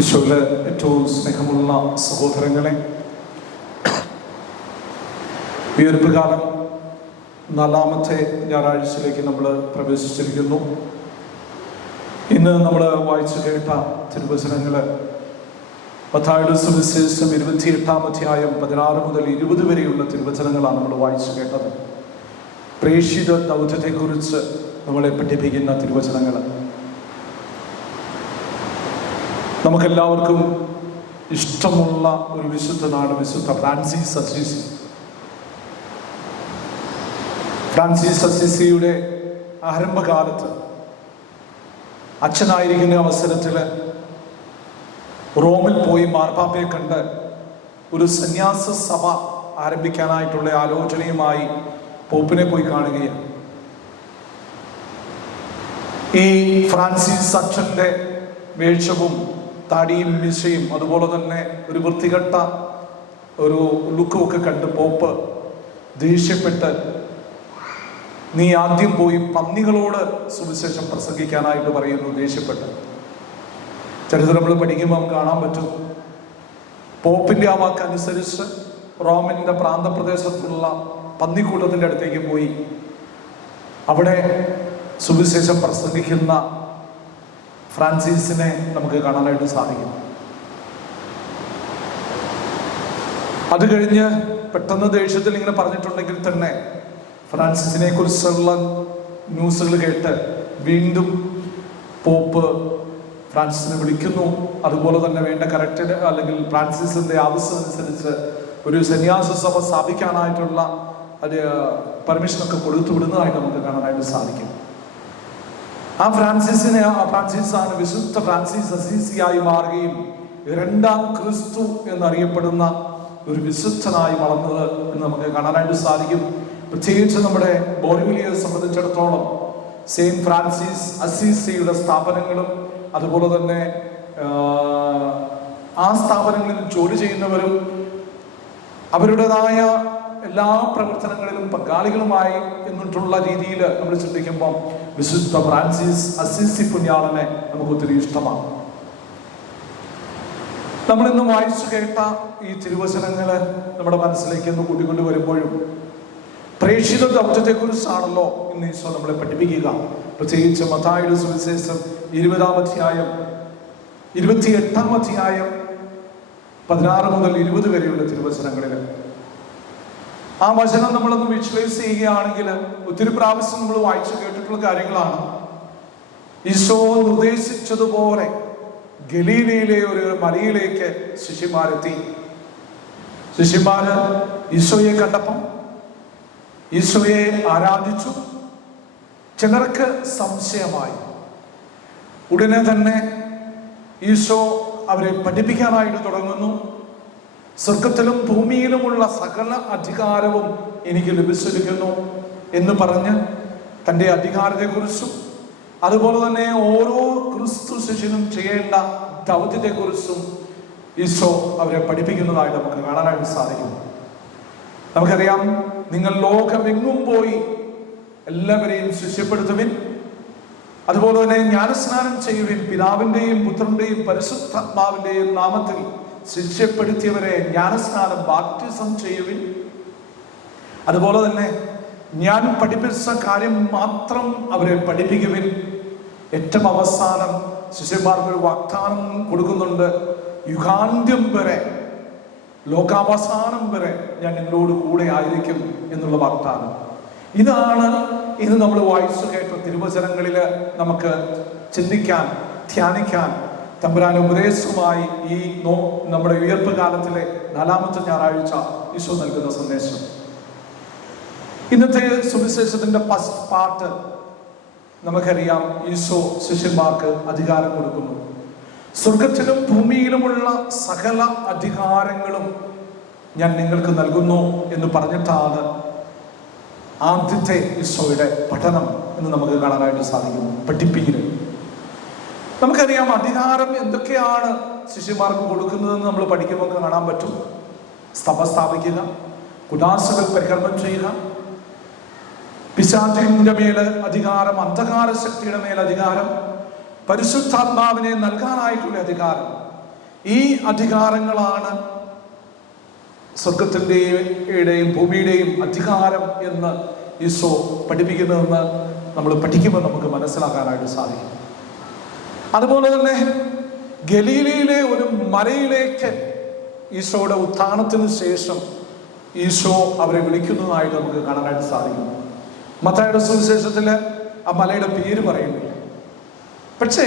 ഈശോയിലെ ഏറ്റവും സ്നേഹമുള്ള സഹോദരങ്ങളെ, ഉയർപ്പ് കാലം 4-ാമത്തെ ഞായറാഴ്ചയിലേക്ക് നമ്മൾ പ്രവേശിച്ചിരിക്കുന്നു. ഇന്ന് നമ്മൾ വായിച്ചു കേട്ട തിരുവചനങ്ങൾ മത്തായിയുടെ സുവിശേഷം 28-ാം അധ്യായം 16 മുതൽ 20 വരെയുള്ള തിരുവചനങ്ങളാണ് നമ്മൾ വായിച്ചു കേട്ടത്. പ്രേക്ഷിത ദൗത്യത്തെക്കുറിച്ച് നമ്മളെ പഠിപ്പിക്കുന്ന തിരുവചനങ്ങൾ. നമുക്കെല്ലാവർക്കും ഇഷ്ടമുള്ള ഒരു വിശുദ്ധനാണ് വിശുദ്ധ ഫ്രാൻസിസ് അസീസി. ഫ്രാൻസിസ് അസീസിയുടെ ആരംഭകാലത്ത് അച്ഛനായിരിക്കുന്ന അവസരത്തിൽ റോമിൽ പോയി മാർപ്പാപ്പയെ കണ്ട് ഒരു സന്യാസ സഭ ആരംഭിക്കാനായിട്ടുള്ള ആലോചനയുമായി പോപ്പിനെ പോയി കാണുകയാണ്. ഈ ഫ്രാൻസിസ് അച്ഛൻ്റെ വേഷവും താടിയും മീശയും അതുപോലെ തന്നെ ഒരു വൃത്തികെട്ട ഒരു ലുക്കുമൊക്കെ കണ്ട് പോപ്പ് ദേഷ്യപ്പെട്ട്, നീ ആദ്യം പോയി പന്നികളോട് സുവിശേഷം പ്രസംഗിക്കാനായിട്ട് പറയുന്നു. ദേഷ്യപ്പെട്ട് ചരിത്രം നമ്മൾ പഠിക്കുമ്പോൾ നമുക്ക് കാണാൻ പറ്റും. പോപ്പിന്റെ ആ വാക്കനുസരിച്ച് റോമിന്റെ പ്രാന്തപ്രദേശത്തുള്ള പന്നിക്കൂട്ടത്തിന്റെ അടുത്തേക്ക് പോയി അവിടെ സുവിശേഷം പ്രസംഗിക്കുന്ന ഫ്രാൻസിസിനെ നമുക്ക് കാണാനായിട്ട് സാധിക്കും. അത് കഴിഞ്ഞ് പെട്ടെന്ന് ദേഷ്യത്തിൽ ഇങ്ങനെ പറഞ്ഞിട്ടുണ്ടെങ്കിൽ തന്നെ ഫ്രാൻസിസിനെ കുറിച്ചുള്ള ന്യൂസുകൾ കേട്ട് വീണ്ടും പോപ്പ് ഫ്രാൻസിസിനെ വിളിക്കുന്നു. അതുപോലെ തന്നെ വേണ്ട കറക്റ്റ് അല്ലെങ്കിൽ ഫ്രാൻസിസിന്റെ ആവശ്യം അനുസരിച്ച് ഒരു സന്യാസ സഭ സ്ഥാപിക്കാനായിട്ടുള്ള പെർമിഷനൊക്കെ കൊടുത്തു വിടുന്നതായിട്ട് നമുക്ക് കാണാനായിട്ട് സാധിക്കും. ഫ്രാൻസിസാണ് വിശുദ്ധ ഫ്രാൻസിസ് അസീസിയായി മാറുകയും രണ്ടാം ക്രിസ്തു എന്നറിയപ്പെടുന്ന ഒരു വിശുദ്ധനായി വളർന്നത് എന്ന് നമുക്ക് കാണാനായിട്ട് സാധിക്കും. പ്രത്യേകിച്ച് നമ്മുടെ ബോറിവിലിയെ സംബന്ധിച്ചിടത്തോളം സെയിന്റ് ഫ്രാൻസിസ് അസീസിയുടെ സ്ഥാപനങ്ങളും അതുപോലെ തന്നെ ആ സ്ഥാപനങ്ങളിൽ ജോലി ചെയ്യുന്നവരും അവരുടേതായ എല്ലാ പ്രവർത്തനങ്ങളിലും പങ്കാളികളുമായി എന്നിട്ടുള്ള രീതിയിൽ നമ്മൾ ചിന്തിക്കുമ്പോൾ വിശുദ്ധ ഫ്രാൻസിസ് അസീസി പുണ്യാളനെ നമുക്ക് ഒത്തിരി ഇഷ്ടമാണ്. നമ്മളിന്ന് വായിച്ചു കേട്ട ഈ തിരുവചനങ്ങള് നമ്മുടെ മനസ്സിലേക്ക് ഒന്ന് കൂട്ടിക്കൊണ്ട് വരുമ്പോഴും പ്രേക്ഷിത ദൗത്യത്തെക്കുറിച്ചാണല്ലോ ഇന്ന് ഈശോ നമ്മളെ പഠിപ്പിക്കുക. പ്രത്യേകിച്ച് മത്തായിയുടെ സുവിശേഷം 20-ാം അധ്യായം 28-ാം അധ്യായം 16 മുതൽ 20 വരെയുള്ള തിരുവചനങ്ങളിൽ ആ വചനം നമ്മളൊന്ന് വിഷ്വലൈസ് ചെയ്യുകയാണെങ്കിൽ ഒത്തിരി പ്രാവശ്യം നമ്മൾ വായിച്ചു കേട്ടിട്ടുള്ള കാര്യങ്ങളാണ്. ഈശോ നിർദ്ദേശിച്ചതുപോലെ ഗലീലയിലെ ഒരു മലയിലേക്ക് ശിഷ്യന്മാരെത്തി. ശിഷ്യന്മാര് ഈശോയെ കണ്ടപ്പം ഈശോയെ ആരാധിച്ചു. ചിലർക്ക് സംശയമായി. ഉടനെ തന്നെ ഈശോ അവരെ പഠിപ്പിക്കാനായിട്ട് തുടങ്ങുന്നു. സ്വർഗത്തിലും ഭൂമിയിലുമുള്ള സകല അധികാരവും എനിക്ക് ലഭിച്ചിരിക്കുന്നു എന്ന് പറഞ്ഞ് തൻ്റെ അധികാരത്തെക്കുറിച്ചും അതുപോലെ തന്നെ ഓരോ ക്രിസ്തു ശിഷ്യനും ചെയ്യേണ്ട ദൗത്യത്തെക്കുറിച്ചും ഈശോ അവരെ പഠിപ്പിക്കുന്നതായിട്ട് നമുക്ക് കാണാനായിട്ട് സാധിക്കും. നമുക്കറിയാം, നിങ്ങൾ ലോകമെങ്ങും പോയി എല്ലാവരെയും ശിഷ്യപ്പെടുത്തുവിൻ, അതുപോലെ തന്നെ ജ്ഞാനസ്നാനം ചെയ്യുവിൻ, പിതാവിൻ്റെയും പുത്രന്റെയും പരിശുദ്ധാത്മാവിൻ്റെയും നാമത്തിൽ ശിഷ്യപ്പെടുത്തിയവരെ ജ്ഞാനസ്നാനം ബാപ്റ്റിസം ചെയ്യുവിൻ. അതുപോലെ തന്നെ ഞാൻ പഠിപ്പിച്ച കാര്യം മാത്രം അവരെ പഠിപ്പിക്കുവിൻ. ഏറ്റവും അവസാനം ശിഷ്യന്മാർക്ക് ഒരു വാഗ്ദാനം കൊടുക്കുന്നുണ്ട്. യുഗാന്ത്യം വരെ, ലോകാവസാനം വരെ ഞാൻ നിങ്ങളോട് കൂടെ ആയിരിക്കും എന്നുള്ള വാഗ്ദാനം. ഇതാണ് ഇന്ന് നമ്മൾ വായിച്ചു കേട്ട തിരുവചനങ്ങളിൽ നമുക്ക് ചിന്തിക്കാൻ, ധ്യാനിക്കാൻ തമ്പുരാൻ ഉപദേശവുമായി ഈ നമ്മുടെ ഉയർപ്പ് കാലത്തിലെ 4-ാമത്തെ ഞായറാഴ്ച ഈശോ നൽകുന്ന സന്ദേശം. ഇന്നത്തെ സുവിശേഷത്തിന്റെ ഫസ്റ്റ് പാർട്ട് നമുക്കറിയാം. ഈശോ ശിഷ്യന്മാർക്ക് അധികാരം കൊടുക്കുന്നു. സ്വർഗത്തിലും ഭൂമിയിലുമുള്ള സകല അധികാരങ്ങളും ഞാൻ നിങ്ങൾക്ക് നൽകുന്നു എന്ന് പറഞ്ഞിട്ടാണ് ആദ്യത്തെ ഈശോയുടെ പഠനം എന്ന് നമുക്ക് കാണാനായിട്ട് സാധിക്കുന്നു. പഠിപ്പിക്കൽ. നമുക്കറിയാം അധികാരം എന്തൊക്കെയാണ് ശിഷ്യന്മാർക്ക് കൊടുക്കുന്നതെന്ന് നമ്മൾ പഠിക്കുമ്പോൾ കാണാൻ പറ്റും. സഭ സ്ഥാപിക്കുക, കുദാശകൾ പരികർമ്മം ചെയ്യുക, പിശാചിന്റെ മേൽ അധികാരം, അന്ധകാര ശക്തിയുടെ മേൽ അധികാരം, പരിശുദ്ധാത്മാവിനെ നൽകാനായിട്ടുള്ള അധികാരം, ഈ അധികാരങ്ങളാണ് സ്വർഗത്തിൻ്റെയും ഭൂമിയുടെയും അധികാരം എന്ന് ഈശോ പഠിപ്പിക്കുന്നതെന്ന് നമ്മൾ പഠിക്കുമ്പോൾ നമുക്ക് മനസ്സിലാക്കാനായിട്ട് സാധിക്കും. അതുപോലെ തന്നെ ഗലീലയിലെ ഒരു മലയിലേക്ക് ഈശോയുടെ ഉത്ഥാനത്തിന് ശേഷം ഈശോ അവരെ വിളിക്കുന്നതായിട്ട് നമുക്ക് കാണാനായിട്ട് സാധിക്കും. മത്തായിയുടെ സുവിശേഷത്തിൽ ആ മലയുടെ പേര് പറയുന്നില്ല. പക്ഷേ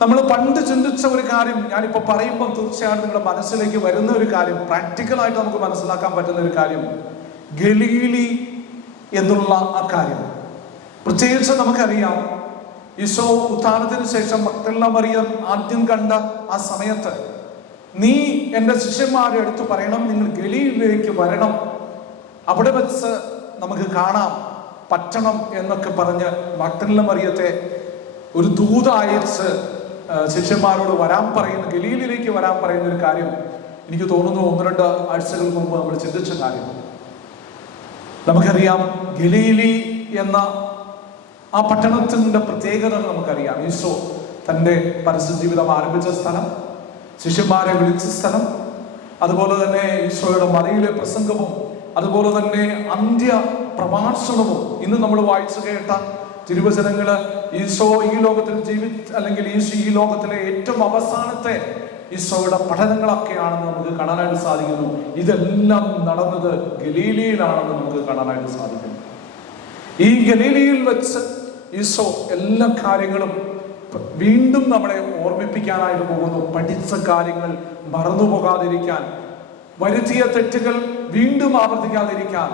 നമ്മൾ പണ്ട് ചിന്തിച്ച ഒരു കാര്യം ഞാനിപ്പോൾ പറയുമ്പോൾ തീർച്ചയായും നിങ്ങളുടെ മനസ്സിലേക്ക് വരുന്ന ഒരു കാര്യം, പ്രാക്ടിക്കലായിട്ട് നമുക്ക് മനസ്സിലാക്കാൻ പറ്റുന്ന ഒരു കാര്യം, ഗലീലി എന്നുള്ള ആ കാര്യം. പ്രത്യേകിച്ച് നമുക്കറിയാം, ഈശോ ഉത്ഥാനത്തിന് ശേഷം മഗ്ദലന മറിയം ആദ്യം കണ്ട ആ സമയത്ത്, നീ എൻ്റെ ശിഷ്യന്മാരെ അടുത്ത് പറയണം, നിങ്ങൾ ഗലീലയിലേക്ക് വരണം, അവിടെ വെച്ച് നമുക്ക് കാണാം പറ്റണം എന്നൊക്കെ പറഞ്ഞ് മഗ്ദലന മറിയത്തെ ഒരു ദൂത അയച്ച് ശിഷ്യന്മാരോട് വരാൻ പറയുന്ന, ഗലീലയിലേക്ക് വരാൻ പറയുന്ന ഒരു കാര്യം എനിക്ക് തോന്നുന്നു 1-2 ആഴ്ചകൾ മുമ്പ് നമ്മൾ ചിന്തിച്ച കാര്യം. നമുക്കറിയാം ഗലീലി എന്ന ആ പട്ടണത്തിൻ്റെ പ്രത്യേകത നമുക്കറിയാം. ഈശോ തൻ്റെ പരസ്യ ജീവിതം ആരംഭിച്ച സ്ഥലം, ശിഷ്യന്മാരെ വിളിച്ച സ്ഥലം, അതുപോലെ തന്നെ ഈശോയുടെ മലയിലെ പ്രസംഗവും, അതുപോലെ തന്നെ അന്ത്യ പ്രഭാഷണവും, ഇന്ന് നമ്മൾ വായിച്ചു കേട്ട തിരുവചനങ്ങള്, ഈശോ ഈ ലോകത്തിൽ അല്ലെങ്കിൽ ഈശോ ഈ ലോകത്തിലെ ഏറ്റവും അവസാനത്തെ ഈശോയുടെ പഠനങ്ങളൊക്കെയാണെന്ന് നമുക്ക് കാണാനായിട്ട് സാധിക്കുന്നു. ഇതെല്ലാം നടന്നത് ഗലീലയിലാണെന്ന് നമുക്ക് കാണാനായിട്ട് സാധിക്കുന്നു. ഈ ഗലീലയിൽ വെച്ച് ഈശോ എല്ലാ കാര്യങ്ങളും വീണ്ടും നമ്മളെ ഓർമ്മിപ്പിക്കാനായിട്ട് പോകുന്നു. പഠിച്ച കാര്യങ്ങൾ മറന്നു പോകാതിരിക്കാൻ, വരുത്തിയ തെറ്റുകൾ വീണ്ടും ആവർത്തിക്കാതിരിക്കാൻ.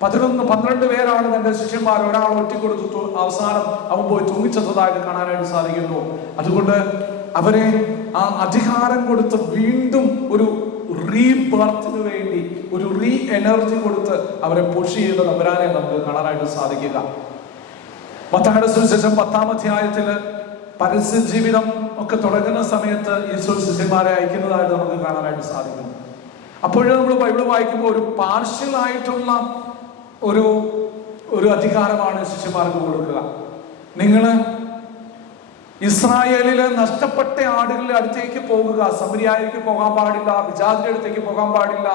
11-12 പേരാണ് തന്റെ ശിഷ്യന്മാർ, ഒരാൾ ഒറ്റിക്കൊടുത്തു, അവസാനം അവൻ പോയി തൂങ്ങിച്ചതായിട്ട് കാണാനായിട്ട് സാധിക്കുന്നു. അതുകൊണ്ട് അവരെ ആ അധികാരം കൊടുത്ത് വീണ്ടും ഒരു റീബർത്തിന് വേണ്ടി, ഒരു റീ എനർജി കൊടുത്ത് അവരെ പുഷ് ചെയ്യുന്ന തമ്പുരാനെ നമുക്ക് കാണാനായിട്ട് സാധിക്കുക. മത്തായിയുടെ സുവിശേഷം 10-ാം അധ്യായത്തില് പരസ്യ ജീവിതം ഒക്കെ തുടങ്ങുന്ന സമയത്ത് ഈശോ ശിഷ്യന്മാരെ അയക്കുന്നതായിട്ട് നമുക്ക് കാണാനായിട്ട് സാധിക്കും. അപ്പോഴും നമ്മൾ ബൈബിൾ വായിക്കുമ്പോൾ ഒരു പാർഷ്യലായിട്ടുള്ള ഒരു അധികാരമാണ് ശിഷ്യന്മാർക്ക് കൊടുക്കുക. നിങ്ങള് ഇസ്രായേലിലെ നഷ്ടപ്പെട്ട ആടുകളുടെ അടുത്തേക്ക് പോകുക, സമരിയായിലേക്ക് പോകാൻ പാടില്ല, വിജാതിയുടെ അടുത്തേക്ക് പോകാൻ പാടില്ല,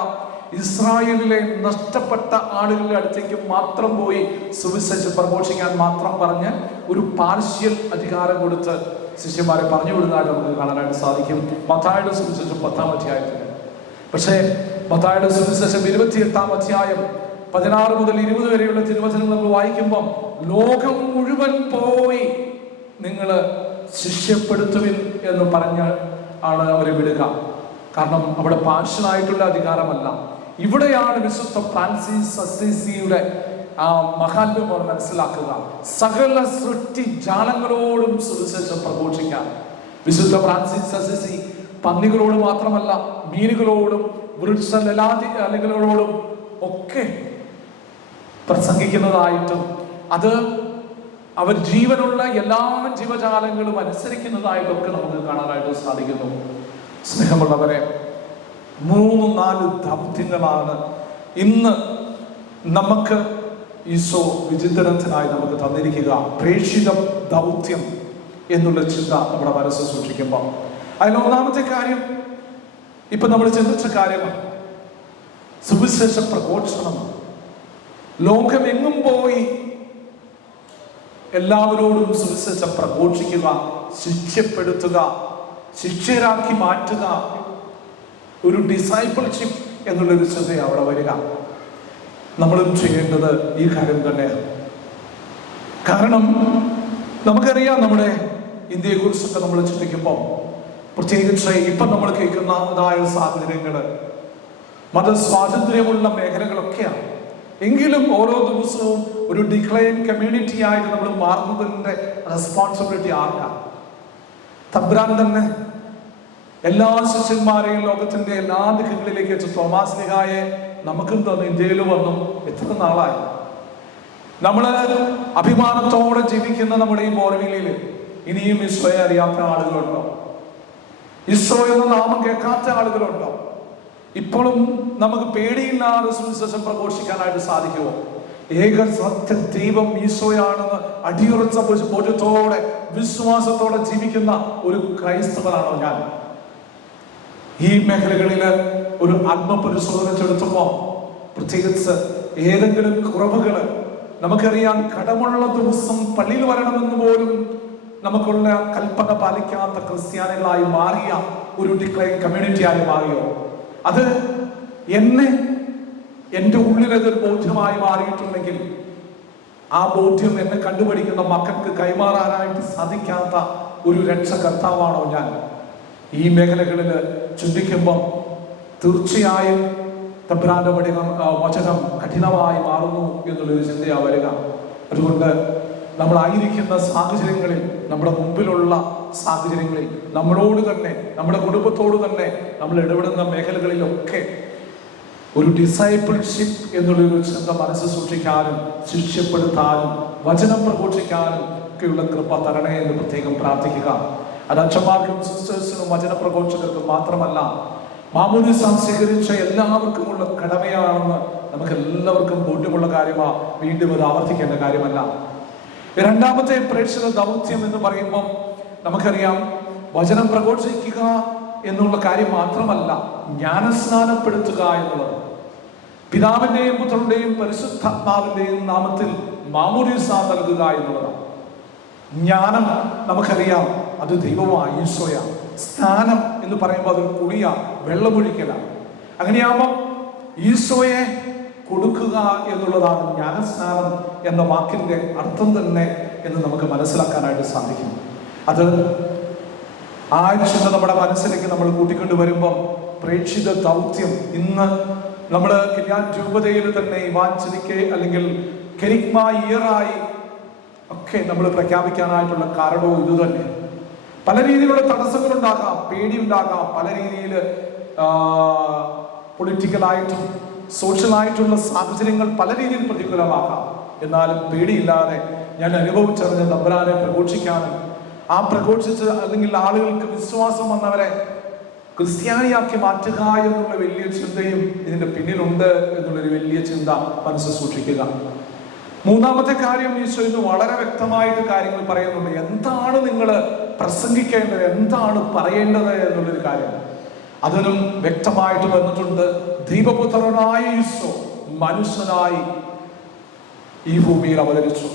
ഇസ്രായേലിലെ നഷ്ടപ്പെട്ട ആളുകളുടെ അടുത്തേക്ക് മാത്രം പോയി സുവിശേഷം പ്രഘോഷിക്കാൻ മാത്രം പറഞ്ഞ് ഒരു പാർഷ്യൽ അധികാരം കൊടുത്ത് ശിഷ്യന്മാരെ പറഞ്ഞു വിടുന്നതായിട്ട് നമുക്ക് കാണാനായിട്ട് സാധിക്കും മത്തായിയുടെ സുവിശേഷം 10-ാം അധ്യായത്തിൽ. പക്ഷേ മത്തായിയുടെ സുവിശേഷം 28-ാം അധ്യായം 16 മുതൽ 20 വരെയുള്ള തിരുവചനങ്ങൾ നമ്മൾ വായിക്കുമ്പോൾ, ലോകം മുഴുവൻ പോയി നിങ്ങൾ ശിഷ്യപ്പെടുത്തുവിൻ എന്ന് പറഞ്ഞ് ആണ് അവരെ വിടുക. കാരണം അവിടെ പാർഷ്യലായിട്ടുള്ള അധികാരമല്ല. ഇവിടെയാണ് വിശുദ്ധ ഫ്രാൻസിസ് അസീസിയുടെ ആ മഹാത്മ്യം മനസ്സിലാക്കുക. സകല സൃഷ്ടി ജാലങ്ങളോടും സുവിശേഷം പ്രഘോഷിക്കാൻ. വിശുദ്ധ ഫ്രാൻസിസ് അസീസി പന്നികളോട് മാത്രമല്ല, മീനുകളോടും വൃക്ഷലതാദികളോടും ഒക്കെ പ്രസംഗിക്കുന്നതായിട്ടും അത് അവർ ജീവനുള്ള എല്ലാ ജീവജാലങ്ങളും അനുസരിക്കുന്നതായിട്ടൊക്കെ നമുക്ക് കാണാനായിട്ട് സാധിക്കുന്നു. സ്നേഹമുള്ളവരെ, 3-4 ദൗത്യങ്ങളാണ് ഇന്ന് നമുക്ക് ഈശോ വിചിന്തനത്തിനായി നമുക്ക് തന്നിരിക്കുക. പ്രേക്ഷിത ദൗത്യം എന്നുള്ള ചിന്ത നമ്മുടെ മനസ്സ് സൂക്ഷിക്കുമ്പോൾ അതിൽ ഒന്നാമത്തെ കാര്യം ഇപ്പൊ നമ്മൾ ചിന്തിച്ച കാര്യമാണ്, സുവിശേഷ പ്രഘോഷണമാണ്. ലോകമെങ്ങും പോയി എല്ലാവരോടും സുവിശേഷം പ്രഘോഷിക്കുക, ശിക്ഷപ്പെടുത്തുക, ശിഷ്യരാക്കി മാറ്റുക, ഒരു ഡിസൈപ്പിൾഷിപ്പ് എന്നുള്ളൊരു ചിന്ത അവിടെ വരിക. നമ്മളും ചെയ്യേണ്ടത് ഈ കാര്യം തന്നെയാണ്. കാരണം നമുക്കറിയാം, നമ്മുടെ ഇന്ത്യയെ കുറിച്ചൊക്കെ നമ്മൾ ചിന്തിക്കുമ്പോൾ, പ്രത്യേകിച്ച് ഇപ്പം നമ്മൾ കേൾക്കുന്നതായ സാഹചര്യങ്ങള് മതസ്വാതന്ത്ര്യമുള്ള മേഖലകളൊക്കെയാണ്. എങ്കിലും ഓരോ ദിവസവും ഒരു ഡിക്ലൈൻ കമ്മ്യൂണിറ്റി ആയിട്ട് നമ്മൾ മാറുന്നതിൻ്റെ റെസ്പോൺസിബിലിറ്റി ആർക്കാണ്? തബ്രാൻ തന്നെ എല്ലാ ശിഷ്യന്മാരെയും ലോകത്തിന്റെ എല്ലാ ദിക്കുകളിലേക്ക് വെച്ച് തോമാസ് ലീഹായെ നമുക്കും തന്നു. ഇന്ത്യയിൽ വന്നു എത്ര നാളായി. നമ്മള് അഭിമാനത്തോടെ ജീവിക്കുന്ന നമ്മുടെ ഈ ബോർവിലയിൽ ഇനിയും ഈശോയെ അറിയാത്ത ആളുകളുണ്ടോ? ഈശോ എന്ന നാമം കേൾക്കാത്ത ആളുകളുണ്ടോ? ഇപ്പോഴും നമുക്ക് പേടിയില്ലാതെ സുവിശേഷം പ്രഘോഷിക്കാനായിട്ട് സാധിക്കുമോ? ഏക സത്യ ദൈവം ഈശോയാണെന്ന് അടിയുറച്ച ബോധ്യത്തോടെ വിശ്വാസത്തോടെ ജീവിക്കുന്ന ഒരു ക്രൈസ്തവനാണോ ഞാൻ? ഈ മേഖലകളിൽ ഒരു ആത്മപരിശോധന ചെലുത്തുമ്പോൾ പ്രത്യേകിച്ച് ഏതെങ്കിലും കുറവുകൾ നമുക്കറിയാം. കടമുള്ള ദിവസം പള്ളിയിൽ വരണമെന്ന് പോലും നമുക്കുള്ള കൽപ്പന പാലിക്കാത്ത ക്രിസ്ത്യാനികളായി മാറിയ ഒരു ഡിക്ലൈൻ കമ്മ്യൂണിറ്റിയായി മാറിയോ? അത് എൻ്റെ ഉള്ളിലതൊരു ബോധ്യമായി മാറിയിട്ടുണ്ടെങ്കിൽ ആ ബോധ്യം എന്നെ കണ്ടുപിടിക്കുന്ന മക്കൾക്ക് കൈമാറാനായിട്ട് സാധിക്കാത്ത ഒരു രക്ഷകർത്താവാണോ ഞാൻ? ഈ മേഖലകളിൽ ചിന്തിക്കുമ്പോൾ തീർച്ചയായും തമ്പുരാന്റെ വചനം കഠിനമായി മാറുന്നു എന്നുള്ളൊരു ചിന്തയാ വരിക. അതുകൊണ്ട് നമ്മളായിരിക്കുന്ന സാഹചര്യങ്ങളിൽ, നമ്മുടെ മുമ്പിലുള്ള സാഹചര്യങ്ങളിൽ നമ്മളോട് തന്നെ, നമ്മുടെ കുടുംബത്തോട് തന്നെ നമ്മൾ ഇടപെടുന്ന മേഖലകളിലൊക്കെ ഒരു ഡിസൈപ്പിൾഷിപ്പ് എന്നുള്ളൊരു ചിന്ത മനസ്സ് സൂക്ഷിക്കാനും ശിഷ്യപ്പെടുത്താനും വചനം പ്രഘോഷിക്കാനും ഒക്കെയുള്ള കൃപ തരണേ എന്ന് പ്രത്യേകം പ്രാർത്ഥിക്കുക. അത് അച്ഛന്മാർക്കും സിസ്റ്റേഴ്സിനും വചന പ്രഘോഷകർക്കും മാത്രമല്ല, മാമോദീസ സ്വീകരിച്ച എല്ലാവർക്കുമുള്ള കടമയാണെന്ന് നമുക്ക് എല്ലാവർക്കും ബോധ്യമുള്ള കാര്യമാണ്. വീണ്ടും അത് ആവർത്തിക്കേണ്ട കാര്യമല്ല. രണ്ടാമത്തെ പ്രേക്ഷിത ദൗത്യം എന്ന് പറയുമ്പോൾ നമുക്കറിയാം, വചനം പ്രഘോഷിക്കുക എന്നുള്ള കാര്യം മാത്രമല്ല, ജ്ഞാനസ്നാനപ്പെടുത്തുക എന്നുള്ളത്. പിതാവിന്റെയും പുത്രന്റെയും പരിശുദ്ധാത്മാവിന്റെയും നാമത്തിൽ മാമോദീസ നൽകുക എന്നുള്ളതാണ്. ജ്ഞാനം നമുക്കറിയാം, അത് ദൈവമാണ്, ഈശോയാണ്. സ്നാനം എന്ന് പറയുമ്പോൾ അതൊരു കുളിയ, വെള്ളമൊഴിക്കലാണ്. അങ്ങനെയാകുമ്പോൾ ഈശോയെ കൊടുക്കുക എന്നുള്ളതാണ് ജ്ഞാനസ്നാനം എന്ന വാക്കിന്റെ അർത്ഥം തന്നെ എന്ന് നമുക്ക് മനസ്സിലാക്കാനായിട്ട് സാധിക്കും. അത് ആഴ്ച നമ്മുടെ മനസ്സിലേക്ക് നമ്മൾ കൂട്ടിക്കൊണ്ട് വരുമ്പോൾ പ്രേക്ഷിത ദൗത്യം ഇന്ന് നമ്മൾ കില്യാൻ രൂപതയിൽ തന്നെ ഇവാഞ്ചലിക്ക് അല്ലെങ്കിൽ കെരിഗ്മ ഇയറായി ഒക്കെ നമ്മൾ പ്രഖ്യാപിക്കാനായിട്ടുള്ള കാരണവും ഇത് തന്നെ. പല രീതിയിലുള്ള തടസ്സങ്ങൾ ഉണ്ടാകാം, പേടി ഉണ്ടാകാം, പല രീതിയിൽ പൊളിറ്റിക്കലായിട്ടും സോഷ്യലായിട്ടുള്ള സാഹചര്യങ്ങൾ പല രീതിയിൽ പ്രതികൂലമാകാം. എന്നാലും പേടിയില്ലാതെ ഞാൻ അനുഭവിച്ചറിഞ്ഞ തമ്പുരാനെ പ്രഘോഷിക്കാനും ആ പ്രഘോഷിച്ച് അല്ലെങ്കിൽ ആളുകൾക്ക് വിശ്വാസം വന്നവരെ ക്രിസ്ത്യാനിയാക്കി മാറ്റുക എന്നുള്ള വലിയ ചിന്തയും ഇതിന്റെ പിന്നിലുണ്ട് എന്നുള്ളൊരു വലിയ ചിന്ത മനസ്സിൽ സൂക്ഷിക്കുക. മൂന്നാമത്തെ കാര്യം, ഈശോ ഇന്ന് വളരെ വ്യക്തമായിട്ട് കാര്യങ്ങൾ പറയുന്നുണ്ട്. എന്താണ് നിങ്ങൾ പ്രസംഗിക്കേണ്ടത്, എന്താണ് പറയേണ്ടത് എന്നുള്ളൊരു കാര്യം അതിനും വ്യക്തമായിട്ട് വന്നിട്ടുണ്ട്. ദൈവപുത്രനായ ഈശോ മനുഷ്യനായി ഈ ഭൂമിയിൽ അവതരിച്ചു,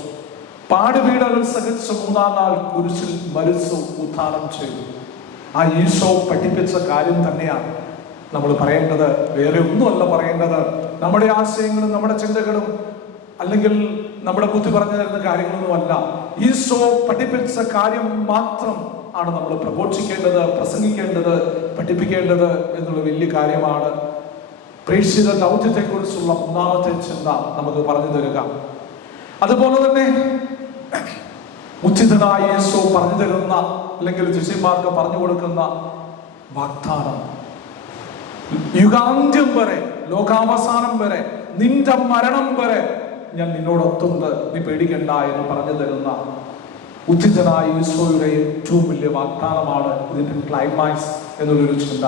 പാടുപീഡകൾ സഹിച്ച് മൂന്നാം നാൾ കുരിശിൽ മരിച്ചു, ഉത്ഥാനം ചെയ്തു. ആ ഈശോ പഠിപ്പിച്ച കാര്യം തന്നെയാണ് നമ്മൾ പറയേണ്ടത്. വേറെ ഒന്നുമല്ല പറയേണ്ടത്. നമ്മുടെ ആശയങ്ങളും നമ്മുടെ ചിന്തകളും അല്ലെങ്കിൽ നമ്മുടെ ബുദ്ധി പറഞ്ഞു തരുന്ന കാര്യങ്ങളൊന്നുമല്ല. ഈശോ പഠിപ്പിച്ച കാര്യം മാത്രം ആണ് നമ്മൾ പ്രഘോഷിക്കേണ്ടത്, പ്രസംഗിക്കേണ്ടത്, പഠിപ്പിക്കേണ്ടത് എന്നുള്ള വലിയ കാര്യമാണ്. പ്രേക്ഷിത ദൗത്യത്തെ കുറിച്ചുള്ള ഒന്നാമത്തെ ചിന്ത നമുക്ക് പറഞ്ഞു തരിക. അതുപോലെ തന്നെ ഉചിതനായ യേശു പറഞ്ഞു തരുന്ന അല്ലെങ്കിൽ ശിഷ്യന്മാർക്ക് പറഞ്ഞു കൊടുക്കുന്ന വാഗ്ദാനം, യുഗാന്ത്യം വരെ, ലോകാവസാനം വരെ, നിന്റെ മരണം വരെ ഞാൻ നിന്നോടൊത്തുണ്ട്, നീ പേടിക്കണ്ട എന്ന് പറഞ്ഞു തരുന്ന ഉചിതനായ യേശുവിന്റെ ഏറ്റവും വലിയ വാഗ്ദാനമാണ് ഇതിന്റെ ക്ലൈമാക്സ് എന്നുള്ളൊരു ചിന്ത.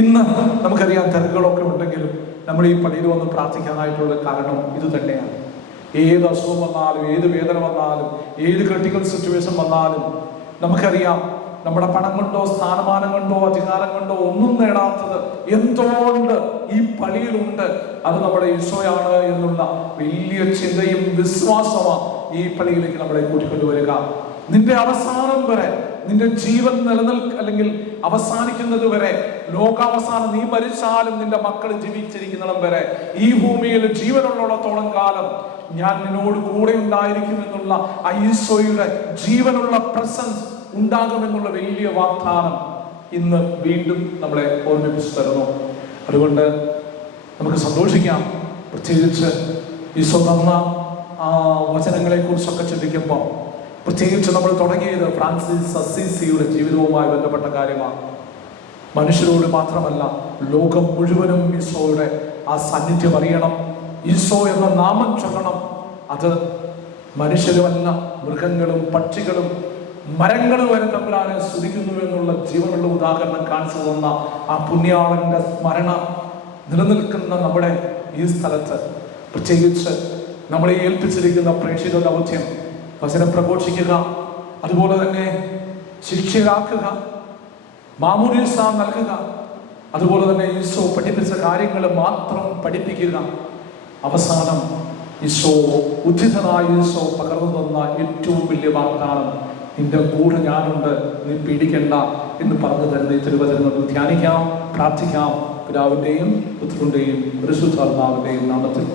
ഇന്ന് നമുക്കറിയാം തിരക്കുകളൊക്കെ ഉണ്ടെങ്കിലും നമ്മൾ ഈ പള്ളിയിൽ വന്ന് പ്രാർത്ഥിക്കാനായിട്ടുള്ള കാരണം ഇത് തന്നെയാണ്. ഏത് അസുഖം വന്നാലും, ഏത് വേദന വന്നാലും, ഏത് ക്രിട്ടിക്കൽ സിറ്റുവേഷൻ വന്നാലും നമുക്കറിയാം നമ്മുടെ പണം കൊണ്ടോ സ്ഥാനമാനം കൊണ്ടോ അധികാരം കൊണ്ടോ ഒന്നും നേടാത്തത് എന്തുകൊണ്ട് ഈ പള്ളിയിലുണ്ട്, അത് നമ്മുടെ ഈശോയാണ് എന്നുള്ള വലിയ ചിന്തയും വിശ്വാസമാണ് ഈ പള്ളിയിലേക്ക് നമ്മളെ കൂട്ടിക്കൊണ്ടുവരിക. നിന്റെ അവസാനം വരെ, നിന്റെ ജീവൻ അല്ലെങ്കിൽ അവസാനിക്കുന്നത് വരെ, ലോകാവസാനം നീ മരിച്ചാലും നിന്റെ മക്കൾ ജീവിച്ചിരിക്കുന്നിടം വരെ, ഈ ഭൂമിയിൽ ജീവനുള്ളിടത്തോളം കാലം ഞാൻ നിന്നോട് കൂടെ ഉണ്ടായിരിക്കും എന്നുള്ള ആ ഈശോയുടെ ജീവനുള്ള പ്രസൻസ് ഉണ്ടാകുമെന്നുള്ള വലിയ വാഗ്ദാനം ഇന്ന് വീണ്ടും നമ്മളെ ഓർമ്മിപ്പിച്ചു തരുന്നു. അതുകൊണ്ട് നമുക്ക് സന്തോഷിക്കാം. പ്രത്യേകിച്ച് ഈശോ തന്ന ആ വചനങ്ങളെ കുറിച്ചൊക്കെ ചിന്തിക്കുമ്പോൾ, പ്രത്യേകിച്ച് നമ്മൾ തുടങ്ങിയത് ഫ്രാൻസിസ് അസീസിയുടെ ജീവിതവുമായി ബന്ധപ്പെട്ട കാര്യമാണ്. മനുഷ്യരോട് മാത്രമല്ല, ലോകം മുഴുവനും ഈശോയുടെ ആ സാന്നിധ്യം അറിയണം, ഈശോ എന്ന നാമം ചൊല്ലണം. അത് മനുഷ്യരുമല്ല, മൃഗങ്ങളും പക്ഷികളും മരങ്ങളും വരെ തമ്പുരാനെ സ്തുതിക്കുന്നു എന്നുള്ള ജീവനുള്ള ഉദാഹരണം കാണിച്ചു തന്ന ആ പുണ്യാളന്റെ സ്മരണ നിലനിൽക്കുന്ന നമ്മുടെ ഈ സ്ഥലത്ത്, പ്രത്യേകിച്ച് നമ്മളെ ഏൽപ്പിച്ചിരിക്കുന്ന പ്രേക്ഷിത ദൗത്യം വചനം പ്രഘോഷിക്കുക, അതുപോലെ തന്നെ ശിഷ്യരാക്കുക, മാമോദീസ നൽകുക, അതുപോലെ തന്നെ ഈശോ പഠിപ്പിച്ച കാര്യങ്ങൾ മാത്രം പഠിപ്പിക്കുക. അവസാനം ഈശോ, ഉചിതനായ ഈശോ പകർന്നു തന്ന ഏറ്റവും വലിയ വാഗ്ദാനം, നിന്റെ കൂടെ ഞാനുണ്ട്, നീ പേടിക്കണ്ട എന്ന് പറഞ്ഞു തരുന്ന ഈ തിരുവചനങ്ങൾ ധ്യാനിക്കാം, പ്രാർത്ഥിക്കാം. പിതാവിൻ്റെയും പുത്രൻ്റെയും പരിശുദ്ധാത്മാവിൻ്റെയും നാമത്തിൽ.